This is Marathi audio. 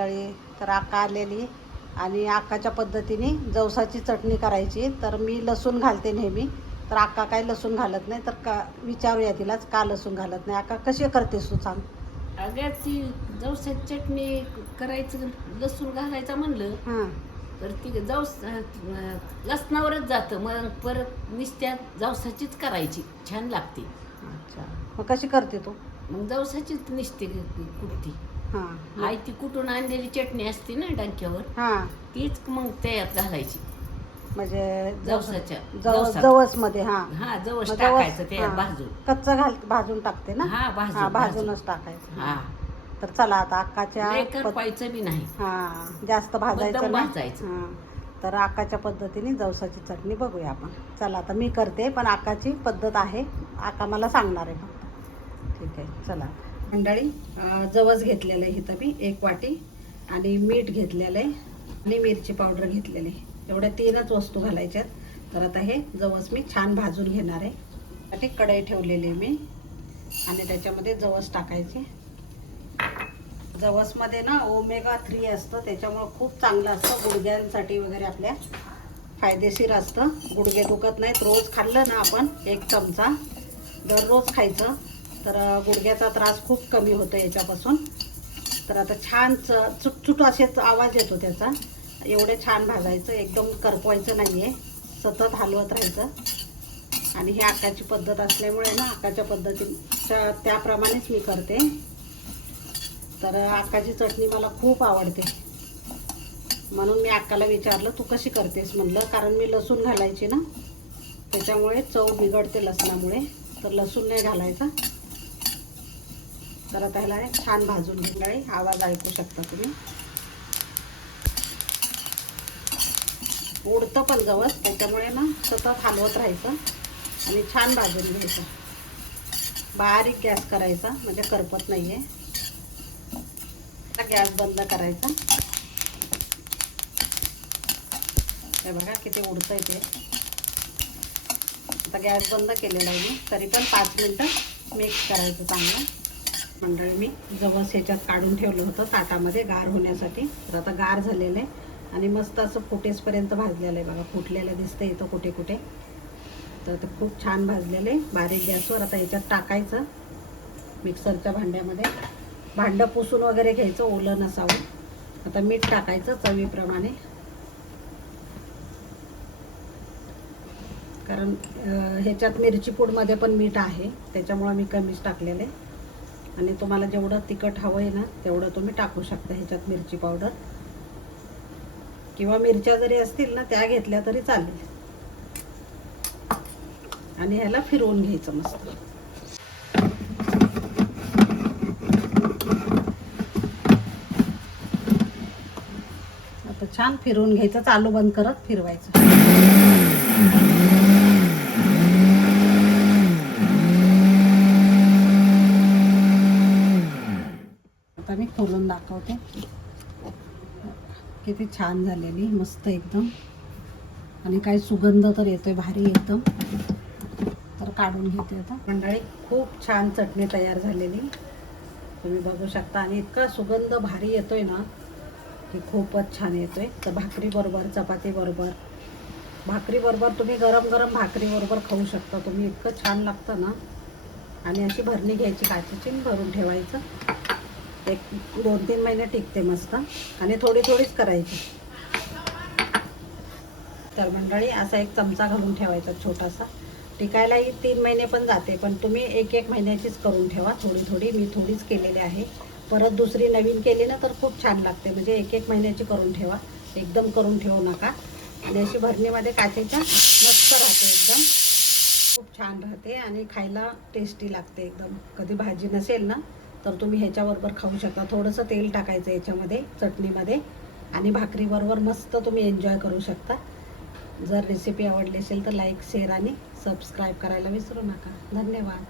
मंडळी, तर आका आलेली आणि आकाच्या पद्धतीने जवसाची चटणी करायची. तर मी लसूण घालते नेहमी, तर आका काय लसूण घालत नाही. तर का विचारूया तिलाच का लसूण घालत नाही. आका कशी करतेस तू, सांग. अगं ती जवसाची चटणी करायचं लसूण घालायचं म्हणलं हां. तर ती लसणावरच जातं. मग परत नुसत्या जवसाचीच करायची, छान लागते. अच्छा, मग कशी करते तू? मग जवसाचीच निसते कुठती हां. आई ती कुठून आणलेली चटणी असते ना डंक्यावर, हां, तीच मग त्यात घालायची. म्हणजे जवसाच्या जवसमध्ये. हां. हा जवस मग टाकायचं त्यात भाजून. कच्चं भाजून टाकते ना. हा हां, भाजून भाजूनच टाकायचं. हा तर चला आता आकाच्या लय करपायचं बी नाही, हां, जास्त भाजायचं मध्यम नाही. भाजायचं. हां, तर आकाच्या पद्धतीने जवसाची चटणी बघूया आपण. चला आता मी करते, पण आकाची पद्धत आहे, आका मला सांगणार आहे फक्त. ठीक आहे, चला मंडळी. जवस घेतलेलं आहे इथं मी 1 वाटी, आणि मीठ घेतलेलं आहे, आणि मिरची पावडर घेतलेली आहे. एवढ्या 3च वस्तू घालायच्यात. तर आता हे जवस मी छान भाजून घेणार आहे. त्यासाठी कढई ठेवलेली आहे मी, आणि त्याच्यामध्ये जवस टाकायचे. जवसमध्ये ना ओमेगा 3 असतं, त्याच्यामुळं खूप चांगलं असतं गुडघ्यांसाठी वगैरे, आपल्या फायदेशीर असतं. गुडघे दुखत नाहीत. रोज खाल्लं ना आपण 1 चमचा दररोज खायचं, तर गुडघ्याचा त्रास खूप कमी होतो याच्यापासून. तर आता छान चुटचुट असेच आवाज येतो त्याचा. एवढे छान भाजायचं, एकदम करपवायचं नाही आहे, सतत हलवत राहायचं. आणि ही आकाची पद्धत असल्यामुळे ना, आकाच्या पद्धतीच्या त्याप्रमाणेच मी करते. तर आकाची चटणी मला खूप आवडते, म्हणून मी आकाला विचारलं तू कशी करतेस म्हणलं, कारण मी लसूण घालायची ना, त्याच्यामुळे चव बिघडते लसणामुळे. तर लसूण नाही घालायचा. तर आता ह्याला छान भाजून घेतलाय. आवाज ऐकू शकता तुम्ही. उडतं पण जवस, त्याच्यामुळे ना सतत हलवत राहायचं आणि छान भाजून घ्यायचं. बारीक गॅस करायचा, म्हणजे करपत नाहीये. गॅस बंद करायचा. हे बघा किती उडतंय ते. आता गॅस बंद केलेला आहे मी, तरी पण 5 मिनटं मिक्स करायचं चांगलं. मंडळी, मी जवस ह्याच्यात काढून ठेवलं होतं ताटामध्ये गार होण्यासाठी. तर आता गार झालेलं आहे, आणि मस्त असं फुटेसपर्यंत भाजलेलं आहे बघा. फुटलेलं दिसतं इथं कुठे कुठे. तर ते खूप छान भाजलेलं आहे बारीक गॅसवर. आता ह्याच्यात टाकायचं मिक्सरच्या भांड्यामध्ये. भांडं पुसून वगैरे घ्यायचं, ओलं नसावं. आता मीठ टाकायचं चवीप्रमाणे, कारण ह्याच्यात मिरची पूडमध्ये पण मीठ आहे, त्याच्यामुळं मी कमीच टाकलेलं आहे. आणि तुम्हाला जेवढं तिखट हवं आहे ना, तेवढं तुम्ही टाकू शकता ह्याच्यात मिरची पावडर, किंवा मिरच्या जरी असतील ना त्या घेतल्या तरी चालेल. आणि ह्याला फिरवून घ्यायचं मस्त. आता छान फिरवून घ्यायचं, चालू बंद करत फिरवायचं. आता मी खोलून दाखवते. किती छान झालेली, मस्त एकदम. आणि काय सुगंध तर येतोय भारी एकदम. तर काढून घेते आता. मंडळी, खूप छान चटणी तयार झालेली, तुम्ही बघू शकता. आणि इतका सुगंध भारी येतोय ना, की खूपच छान येतोय. तर भाकरीबरोबर, चपातीबरोबर, भाकरीबरोबर, तुम्ही गरम गरम भाकरीबरोबर खाऊ शकता तुम्ही. इतकं छान लागतं ना. आणि अशी भरणी घ्यायची काचेची, भरून ठेवायचं. 1-2-3 महिने टिकते मस्त. आणि थोडी थोडीच करायची. तर मंडळी, असा 1 चमचा घालून ठेवायचा छोटासा. टिकायलाही 3 महिने पण जाते, पण तुम्ही 1-1 महिन्याचीच करून ठेवा, थोडी थोडी. मी थोडीच केलेली आहे. परत दुसरी नवीन केली ना तर खूप छान लागते. म्हणजे 1-1 महिन्याची करून ठेवा, एकदम करून ठेवू नका. आणि अशी भरणीमध्ये काचेच्या मस्त राहते एकदम. खूप छान राहते आणि खायला टेस्टी लागते एकदम. कधी भाजी नसेल ना, तर तुम्ही ह्याच्याबरोबर खाऊ शकता. थोडंसं तेल टाकायचं याच्यामध्ये, चटणीमध्ये, आणि भाकरीबरोबर मस्त तुम्ही एन्जॉय करू शकता. जर रेसिपी आवडली असेल तर लाईक, शेअर आणि सबस्क्राईब करायला विसरू नका. धन्यवाद.